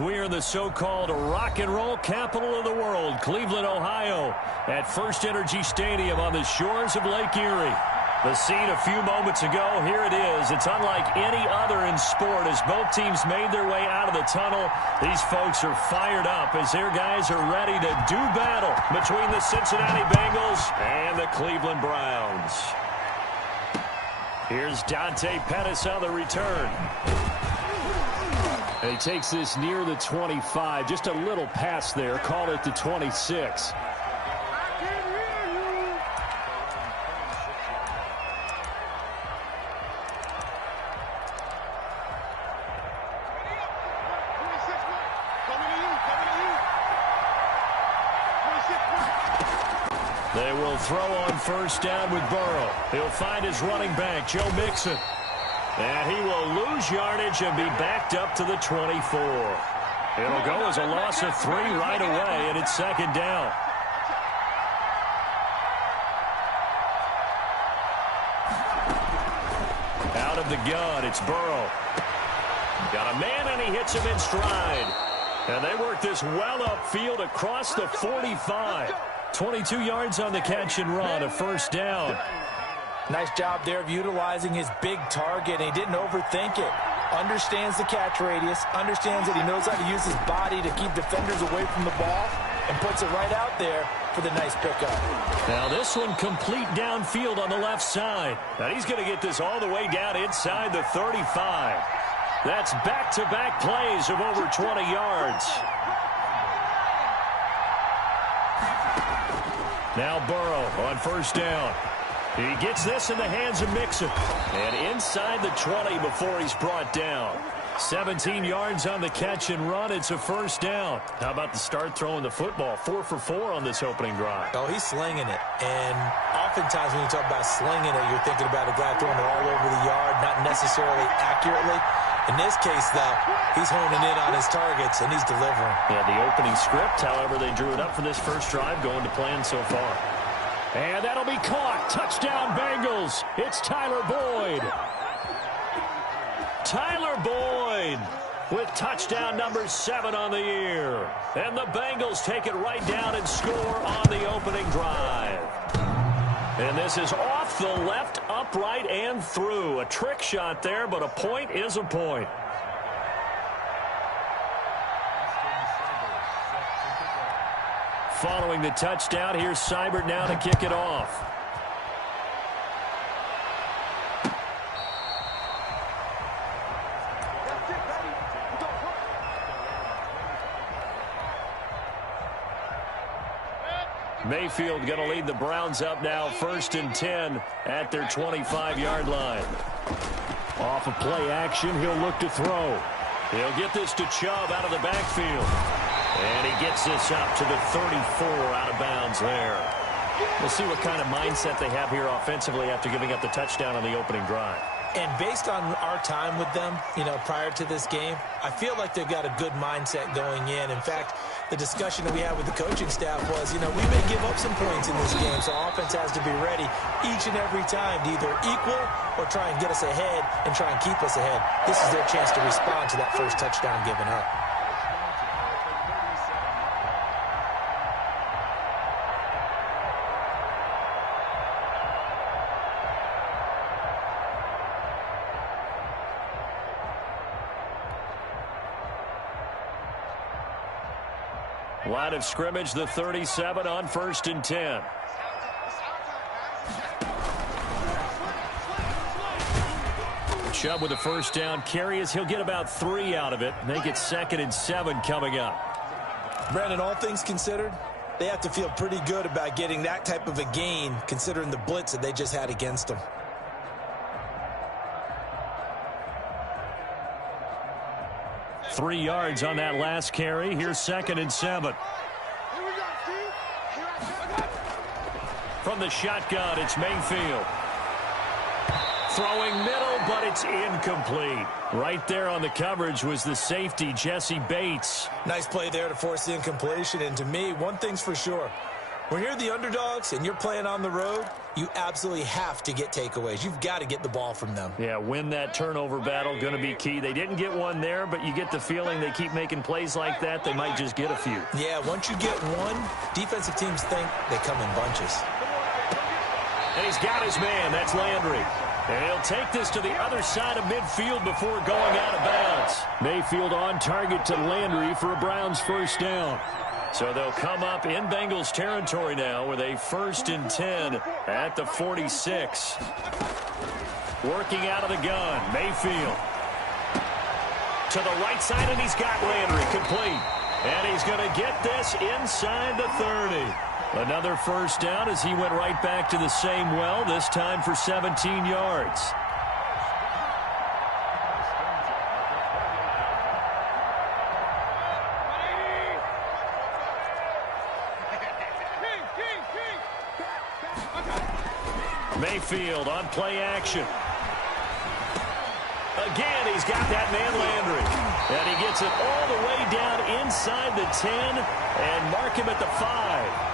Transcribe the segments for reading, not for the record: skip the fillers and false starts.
We are in the so-called rock and roll capital of the world, Cleveland, Ohio, at First Energy Stadium on the shores of Lake Erie. The scene a few moments ago, here it is. It's unlike any other in sport as both teams made their way out of the tunnel. These folks are fired up as their guys are ready to do battle between the Cincinnati Bengals and the Cleveland Browns. Here's Dante Pettis on the return. And he takes this near the 25. Just a little pass there. Call it the 26. They will throw on first down with Burrow. He'll find his running back, Joe Mixon. And he will lose yardage and be backed up to the 24. It'll go as a loss of 3 right away, and it's second down. Out of the gun, it's Burrow. Got a man, and he hits him in stride. And they work this well upfield across the 45. 22 yards on the catch and run, a first down. Nice job there of utilizing his big target, and he didn't overthink it. Understands the catch radius, understands that he knows how to use his body to keep defenders away from the ball, and puts it right out there for the nice pickup. Now this one complete downfield on the left side. Now he's going to get this all the way down inside the 35. That's back-to-back plays of over 20 yards. Now Burrow on first down. He gets this in the hands of Mixon. And inside the 20 before he's brought down. 17 yards on the catch and run. It's a first down. How about the start throwing the football? 4 for 4 on this opening drive. Oh, he's slinging it. And oftentimes when you talk about slinging it, you're thinking about a guy throwing it all over the yard, not necessarily accurately. In this case, though, he's honing in on his targets, and he's delivering. Yeah, the opening script, however, they drew it up for this first drive, going to plan so far. And that'll be caught. Touchdown, Bengals. It's Tyler Boyd. Tyler Boyd with touchdown number 7 on the year. And the Bengals take it right down and score on the opening drive. And this is off the left, upright, and through. A trick shot there, but a point is a point. Following the touchdown, here's Seibert now to kick it off. Mayfield going to lead the Browns up now, 1st and 10 at their 25-yard line. Off of play action, he'll look to throw. He'll get this to Chubb out of the backfield. And he gets this up to the 34 out of bounds there. We'll see what kind of mindset they have here offensively after giving up the touchdown on the opening drive. And based on our time with them, prior to this game, I feel like they've got a good mindset going in. In fact, the discussion that we had with the coaching staff was, we may give up some points in this game, so offense has to be ready each and every time to either equal or try and get us ahead and try and keep us ahead. This is their chance to respond to that first touchdown given up. Line of scrimmage, the 37 on 1st and 10. Chubb with a first down carry as he'll get about 3 out of it. Make it 2nd and 7 coming up. Brandon, all things considered, they have to feel pretty good about getting that type of a gain considering the blitz that they just had against them. Three yards on that last carry. Here's 2nd and 7. From the shotgun, it's Mayfield. Throwing middle, but it's incomplete. Right there on the coverage was the safety, Jesse Bates. Nice play there to force the incompletion. And to me, one thing's for sure. When you're the underdogs and you're playing on the road, you absolutely have to get takeaways. You've got to get the ball from them. Yeah, win that turnover battle, going to be key. They didn't get one there, but you get the feeling they keep making plays like that, they might just get a few. Yeah, once you get one, defensive teams think they come in bunches. And he's got his man. That's Landry. And he'll take this to the other side of midfield before going out of bounds. Mayfield on target to Landry for a Browns first down. So they'll come up in Bengals territory now with a 1st and 10 at the 46. Working out of the gun, Mayfield. To the right side, and he's got Landry complete. And he's going to get this inside the 30. Another first down as he went right back to the same well, this time for 17 yards. Mayfield on play action. Again, he's got that man Landry. And he gets it all the way down inside the 10 and mark him at the 5.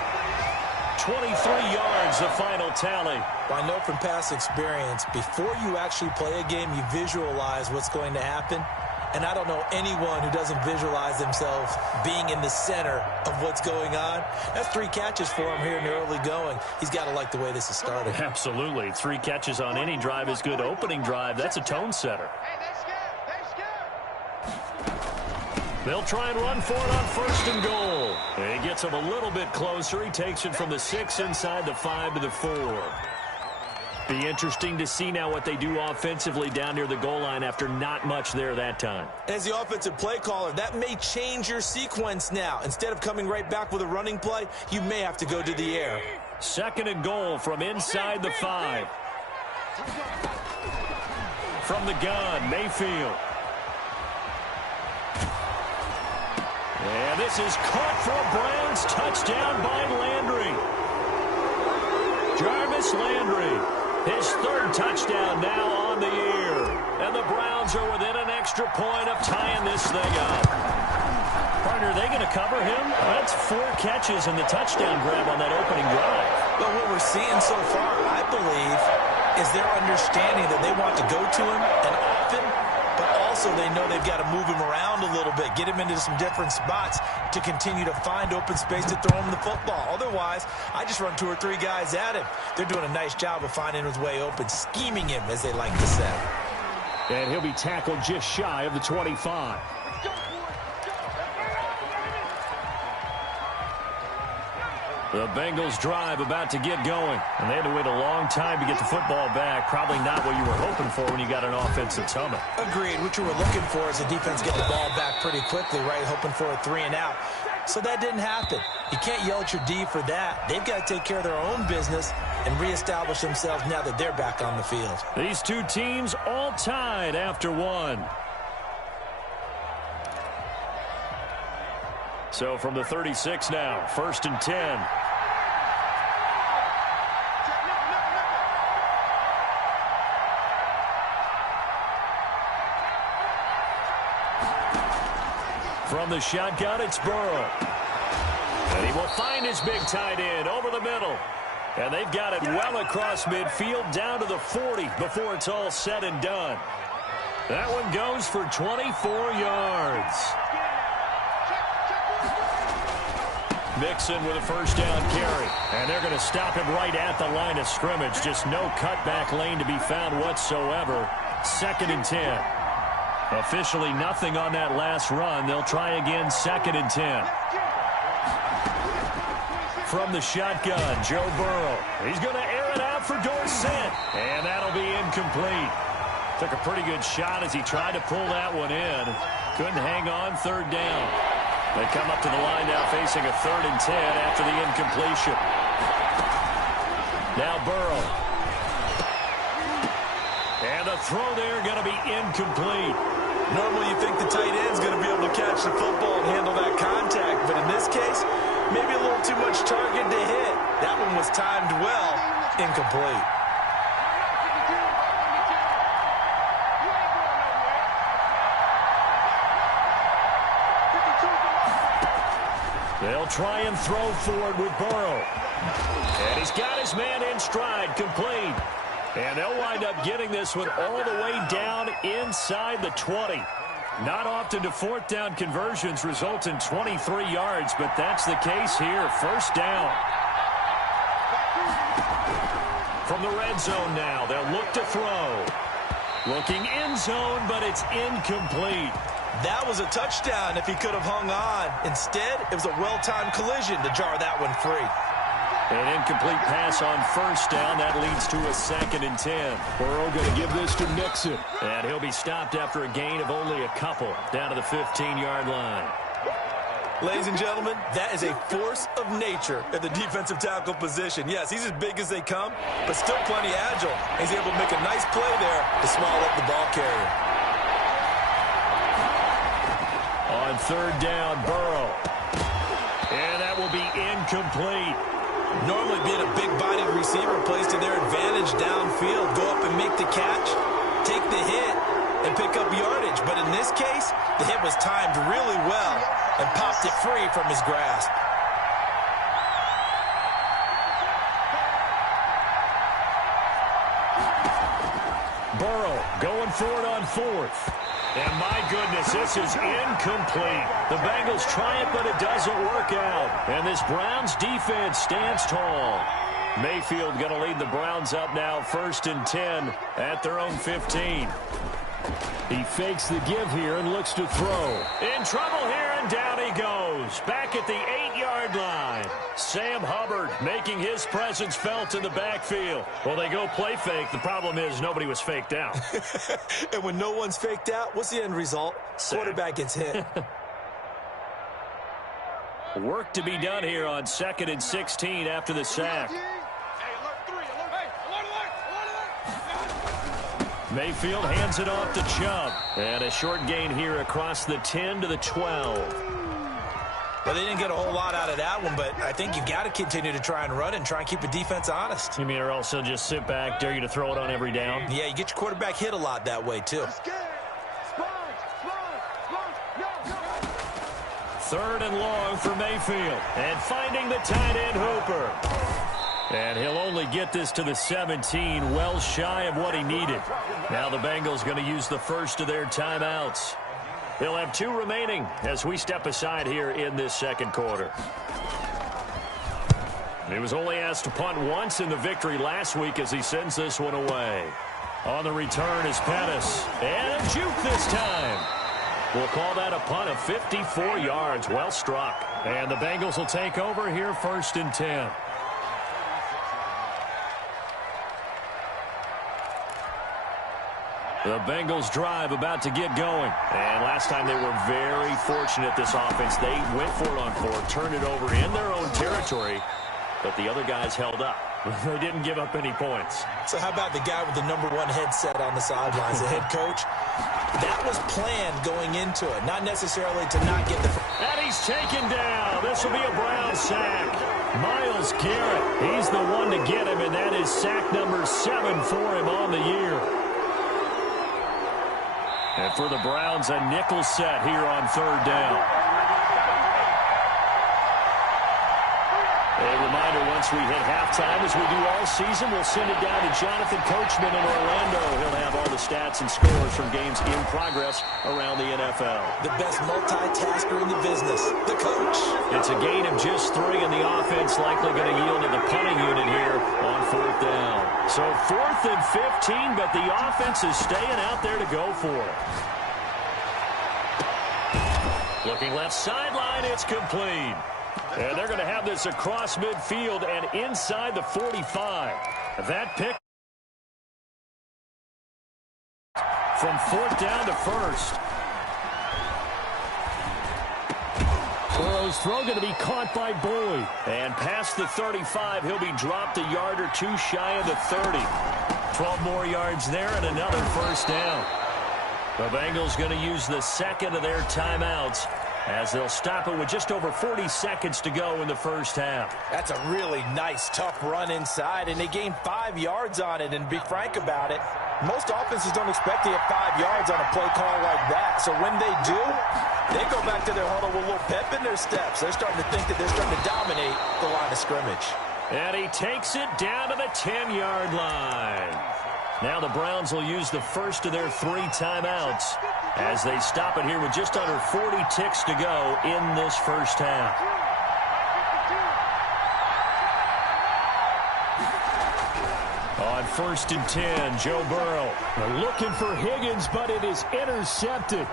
23 yards, the final tally. I know from past experience, before you actually play a game, you visualize what's going to happen. And I don't know anyone who doesn't visualize themselves being in the center of what's going on. That's 3 catches for him here in the early going. He's got to like the way this is started. Absolutely. 3 catches on any drive is good. Opening drive, that's a tone setter. They'll try and run for it on 1st and goal. And he gets him a little bit closer. He takes it from the 6 inside the 5 to the 4. Be interesting to see now what they do offensively down near the goal line after not much there that time. As the offensive play caller, that may change your sequence now. Instead of coming right back with a running play, you may have to go to the air. 2nd and goal from inside the 5. From the gun, Mayfield. And this is caught for a Browns touchdown by Landry. Jarvis Landry. His 3rd touchdown now on the year. And the Browns are within an extra point of tying this thing up. Partner, are they going to cover him? That's 4 catches and the touchdown grab on that opening drive. But what we're seeing so far, I believe, is their understanding that they want to go to him and often, but also they know they've got to move him around a little bit, get him into some different spots to continue to find open space to throw him the football. Otherwise, I just run 2 or 3 guys at him. They're doing a nice job of finding his way open, scheming him, as they like to say. And he'll be tackled just shy of the 25. The Bengals drive about to get going. And they had to wait a long time to get the football back. Probably not what you were hoping for when you got an offense that's humming. Agreed. What you were looking for is the defense get the ball back pretty quickly, right? Hoping for a 3 and out. So that didn't happen. You can't yell at your D for that. They've got to take care of their own business and reestablish themselves now that they're back on the field. These 2 teams all tied after 1. So from the 36 now, 1st and 10. From the shotgun, it's Burrow. And he will find his big tight end over the middle. And they've got it well across midfield down to the 40 before it's all said and done. That one goes for 24 yards. Mixon with a first down carry. And they're going to stop him right at the line of scrimmage. Just no cutback lane to be found whatsoever. 2nd and 10. Officially nothing on that last run. They'll try again, 2nd and 10. From the shotgun, Joe Burrow. He's going to air it out for Dorsett. And that'll be incomplete. Took a pretty good shot as he tried to pull that one in. Couldn't hang on, 3rd down. They come up to the line now facing a 3rd and 10 after the incompletion. Now Burrow. And the throw there going to be incomplete. Normally you think the tight end's going to be able to catch the football and handle that contact, but in this case, maybe a little too much target to hit. That one was timed well, incomplete. They'll try and throw forward with Burrow. And he's got his man in stride, complete. And they'll wind up getting this one all the way down inside the 20. Not often do fourth down conversions result in 23 yards, but that's the case here. First down. From the red zone now, they'll look to throw. Looking end zone, but it's incomplete. That was a touchdown if he could have hung on. Instead, it was a well-timed collision to jar that one free. An incomplete pass on first down. That leads to a 2nd and 10. Burrow going to give this to Mixon. And he'll be stopped after a gain of only a couple down to the 15-yard line. Ladies and gentlemen, that is a force of nature at the defensive tackle position. Yes, he's as big as they come, but still plenty agile. He's able to make a nice play there to small up the ball carrier. On third down, Burrow. And that will be incomplete. Normally being a big-bodied receiver plays to their advantage downfield. Go up and make the catch, take the hit, and pick up yardage. But in this case, the hit was timed really well and popped it free from his grasp. Burrow going for it on fourth. And my goodness, this is incomplete. The Bengals try it, but it doesn't work out. And this Browns defense stands tall. Mayfield going to lead the Browns up now, 1st and 10 at their own 15. He fakes the give here and looks to throw. In trouble here, and down he goes. Back at the 8-yard line. Sam Hubbard making his presence felt in the backfield. Well, they go play fake. The problem is nobody was faked out. And when no one's faked out, what's the end result? Sack. Quarterback gets hit. Work to be done here on 2nd and 16 after the sack. Mayfield hands it off to Chubb. And a short gain here across the 10 to the 12. Well, they didn't get a whole lot out of that one, but I think you've got to continue to try and run and try and keep the defense honest. You mean or else they'll just sit back, dare you to throw it on every down? Yeah, you get your quarterback hit a lot that way, too. 3rd and long for Mayfield. And finding the tight end Hooper. And he'll only get this to the 17, well shy of what he needed. Now the Bengals going to use the first of their timeouts. They'll have 2 remaining as we step aside here in this second quarter. He was only asked to punt once in the victory last week as he sends this one away. On the return is Pettis. And a juke this time. We'll call that a punt of 54 yards. Well struck. And the Bengals will take over here 1st and 10. The Bengals drive about to get going. And last time they were very fortunate, this offense. They went for it on 4, turned it over in their own territory, but the other guys held up. They didn't give up any points. So how about the guy with the #1 headset on the sidelines, the head coach? That was planned going into it, not necessarily to not get the... And he's taken down. This will be a Brown sack. Myles Garrett, he's the one to get him, and that is sack number 7 for him on the year. And for the Browns, a nickel set here on 3rd down. A reminder, once we hit halftime, as we do all season, we'll send it down to Jonathan Coachman in Orlando. He'll have all the stats and scores from games in progress around the NFL. The best multitasker in the business, the coach. It's a gain of just 3, and the offense likely going to yield to the punting unit here on 4th down. So 4th and 15, but the offense is staying out there to go for it. Looking left sideline, it's complete. And they're going to have this across midfield and inside the 45. That pick from 4th down to 1st. Burrow's throw going to be caught by Boyd. And past the 35, he'll be dropped a yard or 2 shy of the 30. 12 more yards there and another first down. The Bengals going to use the second of their timeouts as they'll stop it with just over 40 seconds to go in the first half. That's a really nice, tough run inside, and they gained 5 yards on it. And to be frank about it, most offenses don't expect to get 5 yards on a play call like that. So when they do, they go back to their huddle with a little pep in their steps. They're starting to think that they're starting to dominate the line of scrimmage. And he takes it down to the 10-yard line. Now the Browns will use the first of their 3 timeouts as they stop it here with just under 40 ticks to go in this first half. On 1st and 10, Joe Burrow. They're looking for Higgins, but it is intercepted.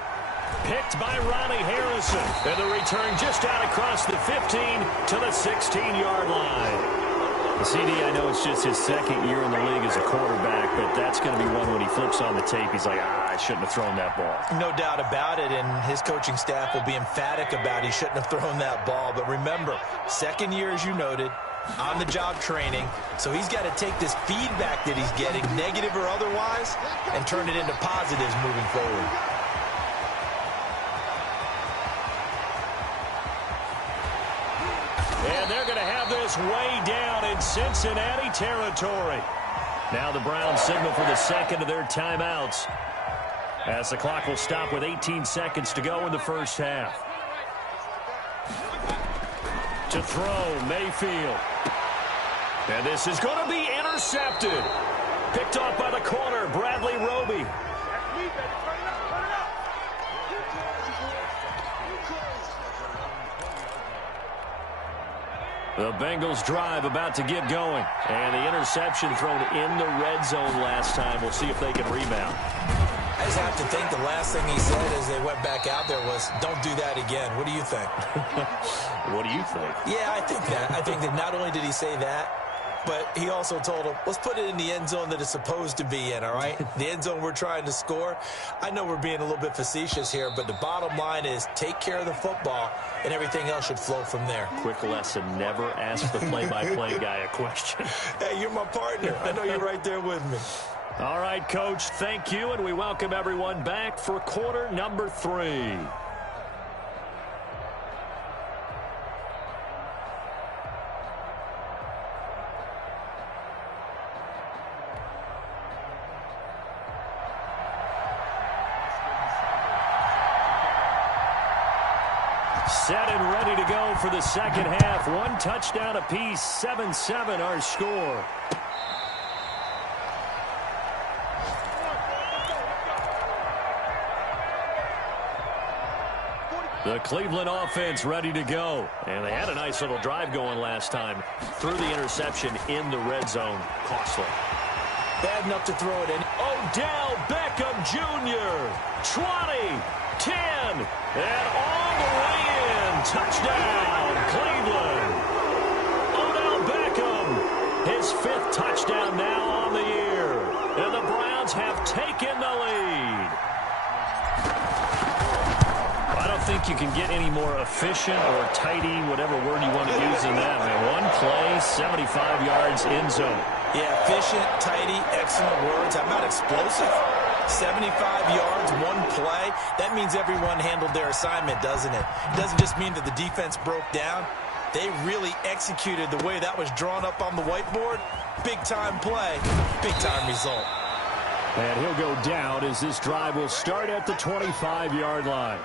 Picked by Ronnie Harrison. And the return just out across the 15 to the 16-yard line. CD, I know it's just his 2nd year in the league as a quarterback, but that's going to be one when he flips on the tape. He's like, I shouldn't have thrown that ball. No doubt about it, and his coaching staff will be emphatic about he shouldn't have thrown that ball. But remember, 2nd year, as you noted, on-the-job training, so he's got to take this feedback that he's getting, negative or otherwise, and turn it into positives moving forward. And they're going to have this way down in Cincinnati territory. Now the Browns signal for the 2nd of their timeouts, as the clock will stop with 18 seconds to go in the first half. To throw, Mayfield. And this is going to be intercepted. Picked off by the corner, Bradley Roby. The Bengals drive about to get going. And the interception thrown in the red zone last time. We'll see if they can rebound. I just have to think the last thing he said as they went back out there was, don't do that again. What do you think? What do you think? Yeah, I think that. I think that not only did he say that, but he also told him, let's put it in the end zone that it's supposed to be in, all right? The end zone we're trying to score. I know we're being a little bit facetious here, but the bottom line is take care of the football, and everything else should flow from there. Quick lesson, never ask the play-by-play guy a question. Hey, you're my partner. I know you're right there with me. All right, Coach, thank you, and we welcome everyone back for quarter number 3. Set and ready to go for the second half. 1 touchdown apiece, 7-7 our score. The Cleveland offense ready to go. And they had a nice little drive going last time. Threw the interception in the red zone. Costly. Bad enough to throw it in. Odell Beckham Jr. 20, 10, and all the way in. Touchdown, Cleveland. Odell Beckham, his 5th touchdown now on the year. And the Browns have taken the lead. I don't think you can get any more efficient or tidy, whatever word you want to use in that. I mean, 1 play, 75 yards in zone. Yeah, efficient, tidy, excellent words. How about explosive? 75 yards, 1 play. That means everyone handled their assignment, doesn't it? It doesn't just mean that the defense broke down. They really executed the way that was drawn up on the whiteboard. Big-time play, big-time result. And he'll go down as this drive will start at the 25-yard line.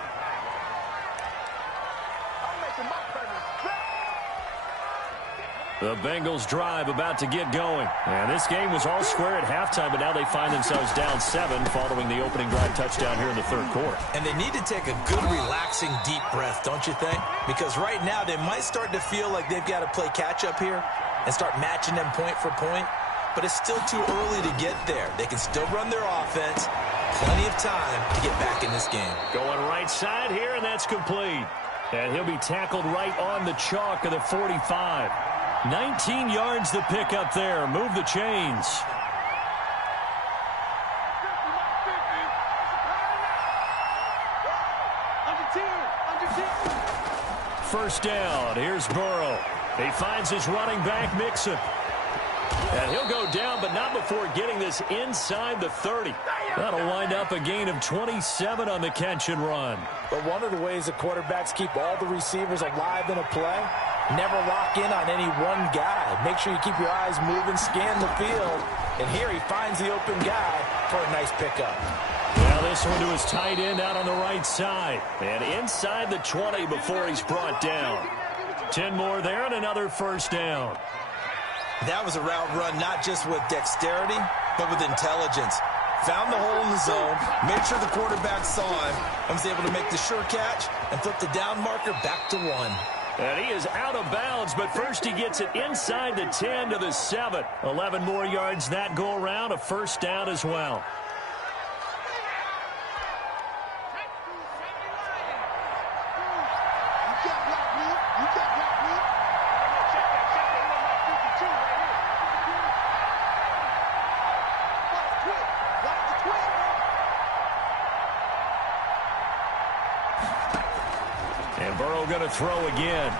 The Bengals drive about to get going. And this game was all square at halftime, but now they find themselves down 7 following the opening drive touchdown here in the 3rd quarter. And they need to take a good, relaxing, deep breath, don't you think? Because right now they might start to feel like they've got to play catch-up here and start matching them point for point. But it's still too early to get there. They can still run their offense. Plenty of time to get back in this game. Going right side here, and that's complete. And he'll be tackled right on the chalk of the 45. 19 yards to pick up there. Move the chains. First down. Here's Burrow. He finds his running back, Mixon. And he'll go down, but not before getting this inside the 30. That'll wind up a gain of 27 on the catch and run. But one of the ways the quarterbacks keep all the receivers alive in a play, never lock in on any one guy. Make sure you keep your eyes moving, scan the field. And here he finds the open guy for a nice pickup. Now this one to his tight end out on the right side. And inside the 20 before he's brought down. 10 more there and another first down. That was a route run not just with dexterity, but with intelligence. Found the hole in the zone, made sure the quarterback saw him, and was able to make the sure catch and flip the down marker back to 1. And he is out of bounds, but first he gets it inside the 10 to the 7. 11 more yards that go around, a first down as well. Going to throw again.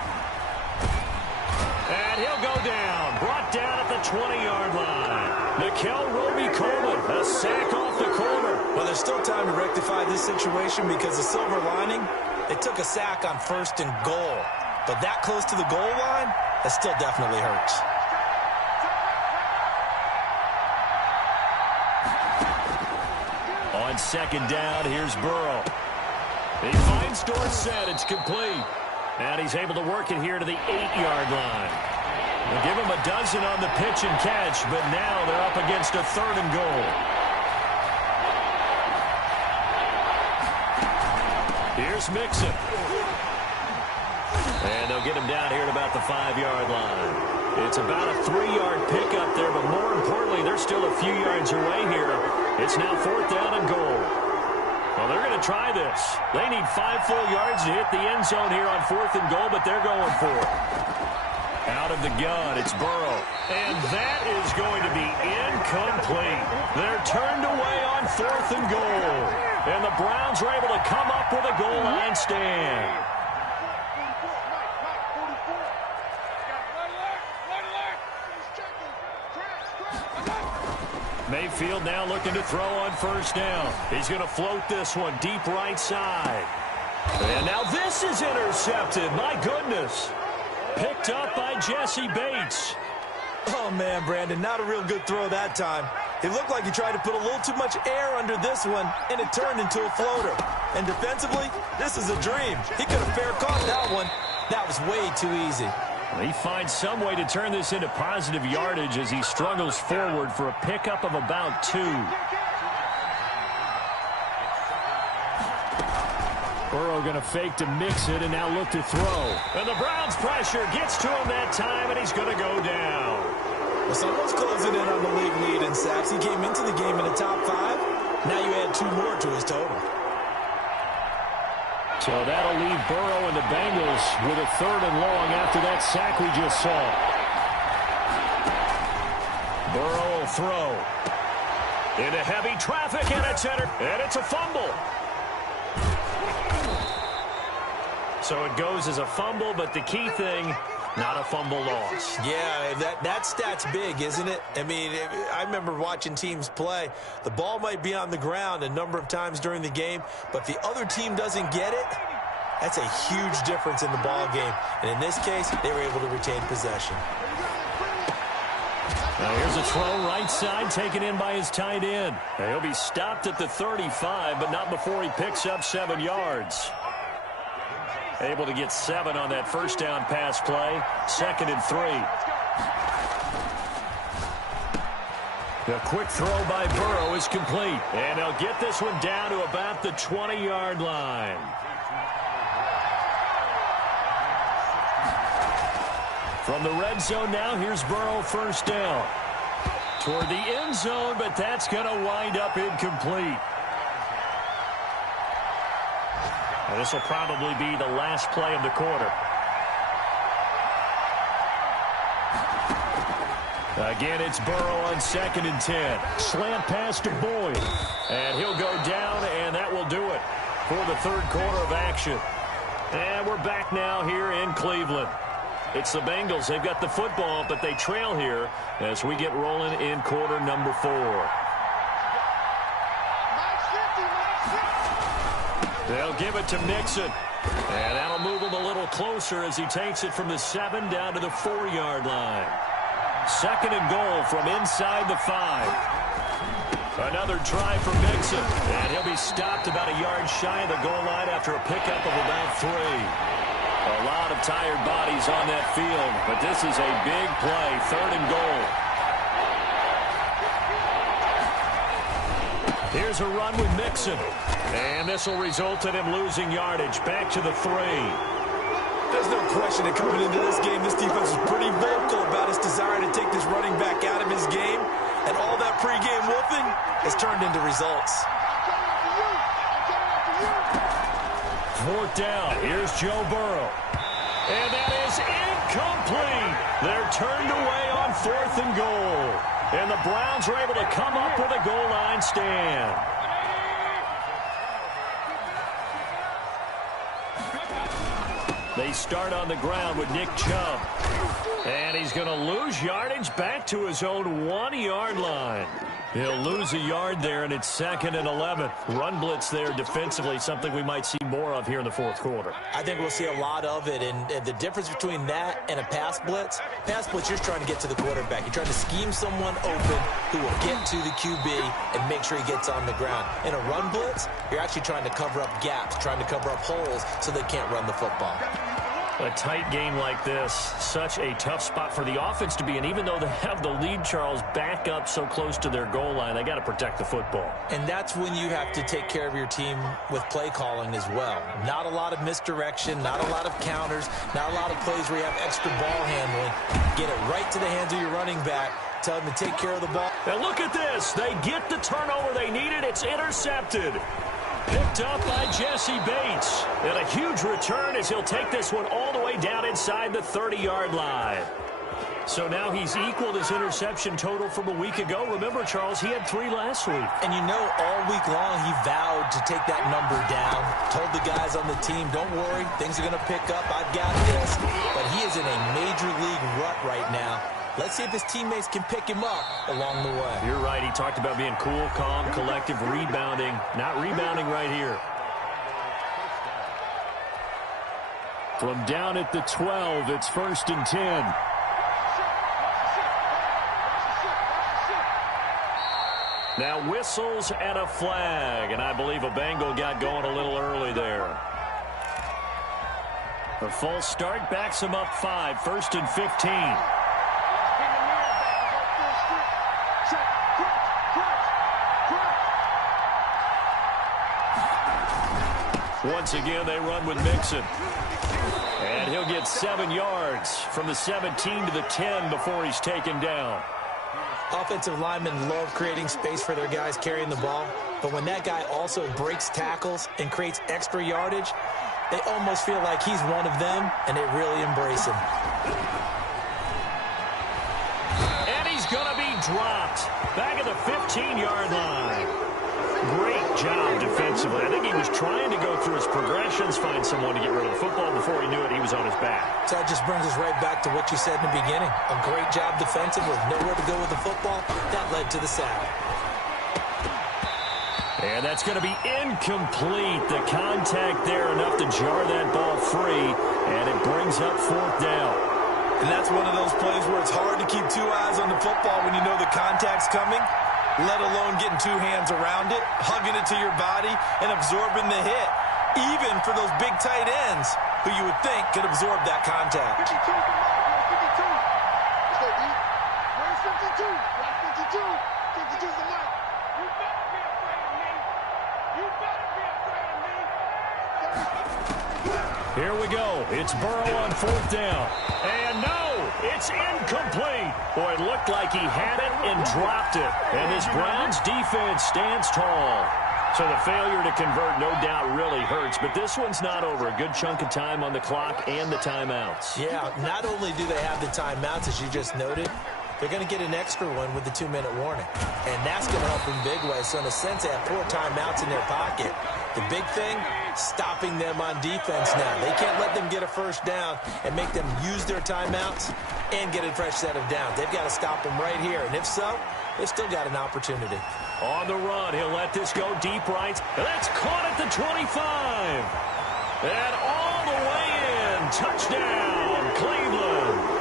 And he'll go down. Brought down at the 20-yard line. Nickel Roby-Coleman, a sack off the corner. Well, there's still time to rectify this situation because the silver lining, they took a sack on 1st and goal. But that close to the goal line, that still definitely hurts. On 2nd down, here's Burrow. He finds Dorsett. It's complete. And he's able to work it here to the 8-yard line. They'll give him a dozen on the pitch and catch, but now they're up against a 3rd and goal. Here's Mixon. And they'll get him down here at about the 5-yard line. It's about a 3-yard pickup there, but more importantly, they're still a few yards away here. It's now 4th down and goal. Well, they're going to try this. They need 5 full yards to hit the end zone here on 4th and goal, but they're going for it. Out of the gun, it's Burrow. And that is going to be incomplete. They're turned away on 4th and goal. And the Browns are able to come up with a goal line stand. Mayfield now looking to throw on 1st down. He's going to float this one deep right side. And now this is intercepted. My goodness. Picked up by Jesse Bates. Oh, man, Brandon, not a real good throw that time. It looked like he tried to put a little too much air under this one, and it turned into a floater. And defensively, this is a dream. He could have fair caught that one. That was way too easy. He finds some way to turn this into positive yardage as he struggles forward for a pickup of about 2. Burrow going to fake to mix it and now look to throw. And the Browns pressure gets to him that time, and he's going to go down. Well, someone's closing in on the league lead in sacks. He came into the game in the top 5. Now you add 2 more to his total. So that'll leave Burrow and the Bengals with a 3rd and long after that sack we just saw. Burrow will throw. Into heavy traffic, and it's entered. And it's a fumble. So it goes as a fumble, but the key thing, not a fumble loss. Yeah, that stat's big, isn't it? I mean, I remember watching teams play. The ball might be on the ground a number of times during the game, but if the other team doesn't get it, that's a huge difference in the ball game. And in this case, they were able to retain possession. Now here's a throw right side taken in by his tight end. Now he'll be stopped at the 35, but not before he picks up 7 yards. Able to get 7 on that 1st down pass play. 2nd and 3. The quick throw by Burrow is complete. And they'll get this one down to about the 20-yard line. From the red zone now, here's Burrow 1st down. Toward the end zone, but that's going to wind up incomplete. And this will probably be the last play of the quarter. Again, it's Burrow on 2nd and 10. Slant pass to Boyd. And he'll go down, and that will do it for the 3rd quarter of action. And we're back now here in Cleveland. It's the Bengals. They've got the football, but they trail here as we get rolling in quarter number 4. They'll give it to Mixon. And that'll move him a little closer as he takes it from the 7 down to the 4-yard line. 2nd and goal from inside the 5. Another try for Mixon. And he'll be stopped about a yard shy of the goal line after a pickup of about 3. A lot of tired bodies on that field, but this is a big play, 3rd and goal. Here's a run with Mixon. And this will result in him losing yardage. Back to the 3. There's no question that coming into this game, this defense was pretty vocal about its desire to take this running back out of his game. And all that pregame whooping has turned into results. 4th down. Here's Joe Burrow. And that is incomplete. They're turned away on 4th and goal. And the Browns are able to come up with a goal line stand. They start on the ground with Nick Chubb. And he's going to lose yardage back to his own 1-yard line. He'll lose a yard there, and it's 2nd and 11. Run blitz there defensively, something we might see more of here in the 4th quarter. I think we'll see a lot of it, and the difference between that and a pass blitz, you're just trying to get to the quarterback. You're trying to scheme someone open who will get to the QB and make sure he gets on the ground. In a run blitz, you're actually trying to cover up gaps, trying to cover up holes so they can't run the football. A tight game like this, such a tough spot for the offense to be in. Even though they have the lead, Charles, back up so close to their goal line, they got to protect the football. And that's when you have to take care of your team with play calling as well. Not a lot of misdirection, not a lot of counters, not a lot of plays where you have extra ball handling. Get it right to the hands of your running back. Tell them to take care of the ball. And look at this. They get the turnover they needed. It's intercepted. Picked up by Jesse Bates. And a huge return as he'll take this one all the way down inside the 30-yard line. So now he's equaled his interception total from a week ago. Remember, Charles, he had 3 last week. And you know, all week long he vowed to take that number down. Told the guys on the team, don't worry, things are going to pick up. I've got this. But he is in a major league rut right now. Let's see if his teammates can pick him up along the way. You're right. He talked about being cool, calm, collective, rebounding. Not rebounding right here. From down at the 12, it's 1st and 10. Now whistles and a flag, and I believe a Bengal got going a little early there. The false start backs him up 5, 1st and 15. Once again, they run with Mixon. And he'll get 7 yards from the 17 to the 10 before he's taken down. Offensive linemen love creating space for their guys carrying the ball. But when that guy also breaks tackles and creates extra yardage, they almost feel like he's one of them, and they really embrace him. And he's going to be dropped back at the 15-yard line. Great job defensively. I think he was trying to go through his progressions, find someone to get rid of the football. Before he knew it, he was on his back. So that just brings us right back to what you said in the beginning. A great job defensively, nowhere to go with the football. That led to the sack. And that's going to be incomplete. The contact there enough to jar that ball free, and it brings up 4th down. And that's one of those plays where it's hard to keep 2 eyes on the football when you know the contact's coming, let alone getting 2 hands around it, hugging it to your body, and absorbing the hit, even for those big tight ends who you would think could absorb that contact. 52, come on, 52. Let's go, D. Where's 52? That's 52. 52's the light. You better be afraid of me. You better be afraid of me. Here we go. It's Burrow on 4th down. And no, it's incomplete. Boy, it looked like he had it and dropped it. And this Browns defense stands tall. So the failure to convert, no doubt, really hurts. But this one's not over. A good chunk of time on the clock and the timeouts. Yeah, not only do they have the timeouts, as you just noted, they're going to get an extra one with the 2-minute warning. And that's going to help in big ways. So in a sense, they have 4 timeouts in their pocket. The big thing, stopping them on defense now. They can't let them get a first down and make them use their timeouts and get a fresh set of downs. They've got to stop them right here. And if so, they've still got an opportunity. On the run, he'll let this go deep right. And that's caught at the 25. And all the way in. Touchdown, Cleveland.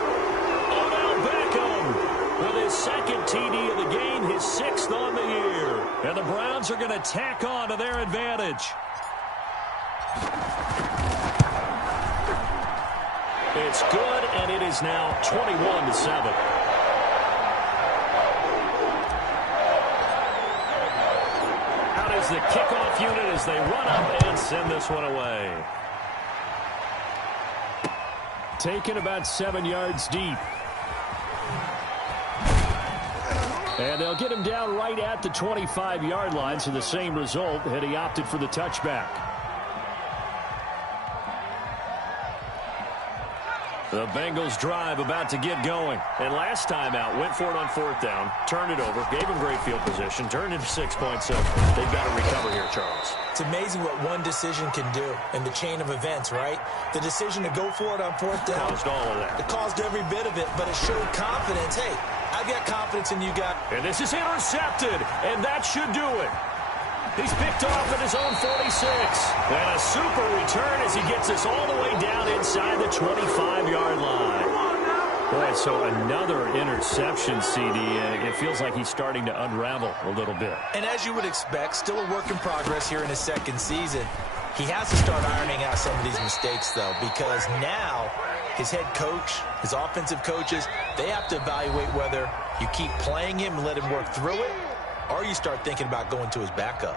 With his 2nd TD of the game, his 6th on the year. And the Browns are going to tack on to their advantage. It's good, and it is now 21-7. Out is the kickoff unit as they run up and send this one away. Taken about 7 yards deep. And they'll get him down right at the 25-yard line, so the same result had he opted for the touchback. The Bengals drive about to get going. And last time out, went for it on 4th down, turned it over, gave him great field position, turned into 6 points. So they've got to recover here, Charles. It's amazing what one decision can do in the chain of events, right? The decision to go for it on 4th down. Caused all of that. It caused every bit of it, but it showed confidence. Hey, I've got confidence in you guys. And this is intercepted, and that should do it. He's picked off at his own 46. And a super return as he gets us all the way down inside the 25-yard line. Boy, so another interception, CD. It feels like he's starting to unravel a little bit. And as you would expect, still a work in progress here in his second season. He has to start ironing out some of these mistakes, though, because now his head coach, his offensive coaches, they have to evaluate whether you keep playing him and let him work through it, or you start thinking about going to his backup.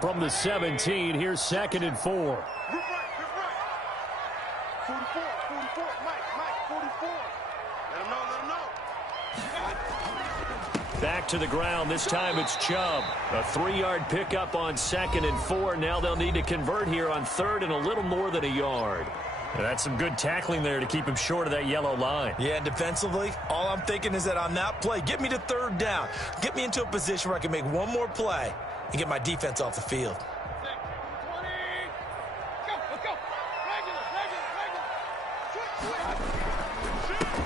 From the 17, here's 2nd and 4. 44, Mike, 44. Let him know. Back to the ground. This time it's Chubb. A 3-yard pickup on 2nd and 4. Now they'll need to convert here on 3rd and a little more than a yard. And that's some good tackling there to keep him short of that yellow line. Yeah, and defensively, all I'm thinking is that on that play, get me to 3rd down. Get me into a position where I can make one more play and get my defense off the field.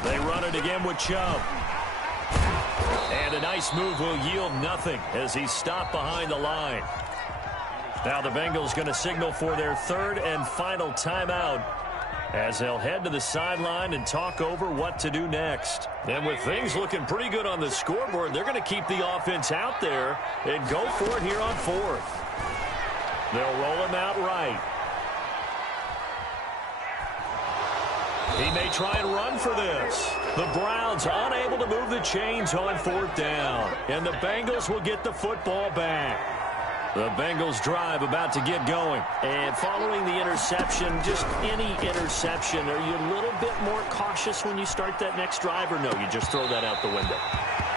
They run it again with Chubb. And a nice move will yield nothing as he's stopped behind the line. Now the Bengals going to signal for their 3rd and final timeout as they'll head to the sideline and talk over what to do next. And with things looking pretty good on the scoreboard, they're going to keep the offense out there and go for it here on 4th. They'll roll him out right. He may try and run for this. The Browns unable to move the chains on 4th down. And the Bengals will get the football back. The Bengals drive about to get going. And following the interception, just any interception, are you a little bit more cautious when you start that next drive, or no, you just throw that out the window?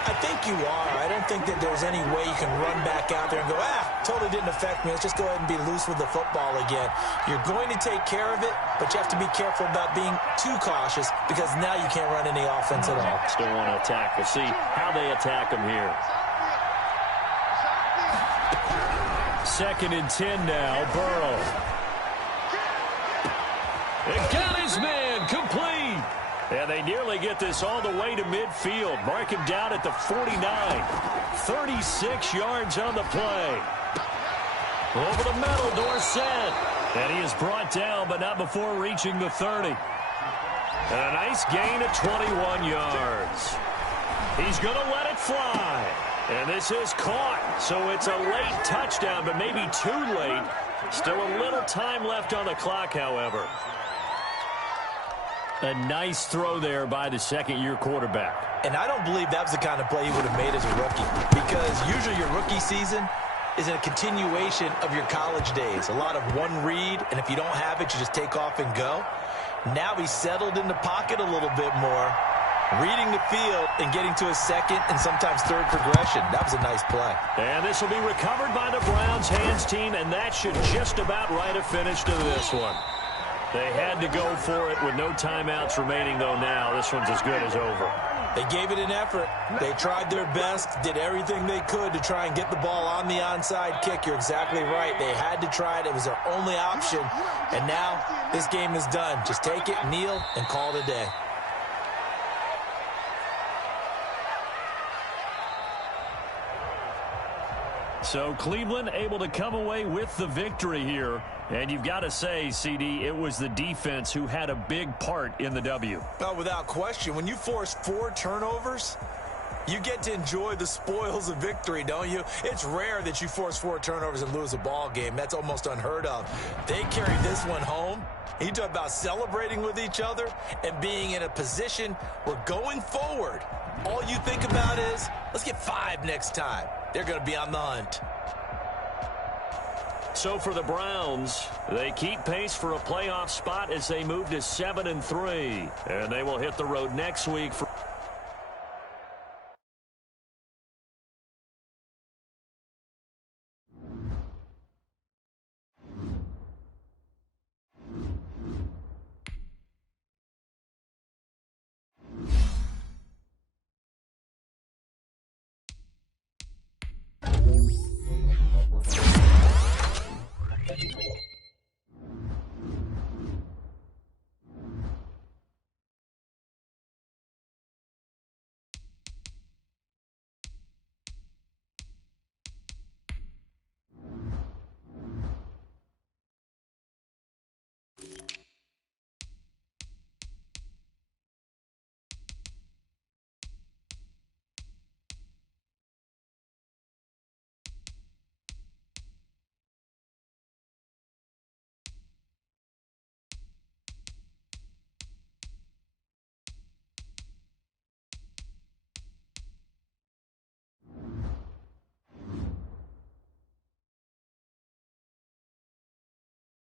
I think you are. I don't think that there's any way you can run back out there and go, totally didn't affect me. Let's just go ahead and be loose with the football again. You're going to take care of it, but you have to be careful about being too cautious because now you can't run any offense at all. Still want to attack. We'll see how they attack him here. 2nd and 10 now, Burrow. And got his man complete. And they nearly get this all the way to midfield. Mark him down at the 49. 36 yards on the play. Over the middle, Dorsett. And he is brought down, but not before reaching the 30. And a nice gain of 21 yards. He's going to let it fly. And this is caught. So it's a late touchdown, but maybe too late. Still a little time left on the clock, however. A nice throw there by the second-year quarterback. And I don't believe that was the kind of play he would have made as a rookie, because usually your rookie season is a continuation of your college days. A lot of one read, and if you don't have it, you just take off and go. Now he's settled in the pocket a little bit more, reading the field and getting to his 2nd and sometimes 3rd progression. That was a nice play. And this will be recovered by the Browns hands team, and that should just about write a finish to this one. They had to go for it with no timeouts remaining, though. Now this one's as good as over. They gave it an effort. They tried their best, did everything they could to try and get the ball on the onside kick. You're exactly right. They had to try it. It was their only option. And now this game is done. Just take it, kneel, and call it a day. So Cleveland able to come away with the victory here. And you've got to say, CD, it was the defense who had a big part in the W. Oh, without question. When you force 4 turnovers, you get to enjoy the spoils of victory, don't you? It's rare that you force 4 turnovers and lose a ball game. That's almost unheard of. They carried this one home, You talk about celebrating with each other and being in a position where going forward, all you think about is, let's get 5 next time. They're going to be on the hunt. So for the Browns, they keep pace for a playoff spot as they move to 7-3. And they will hit the road next week for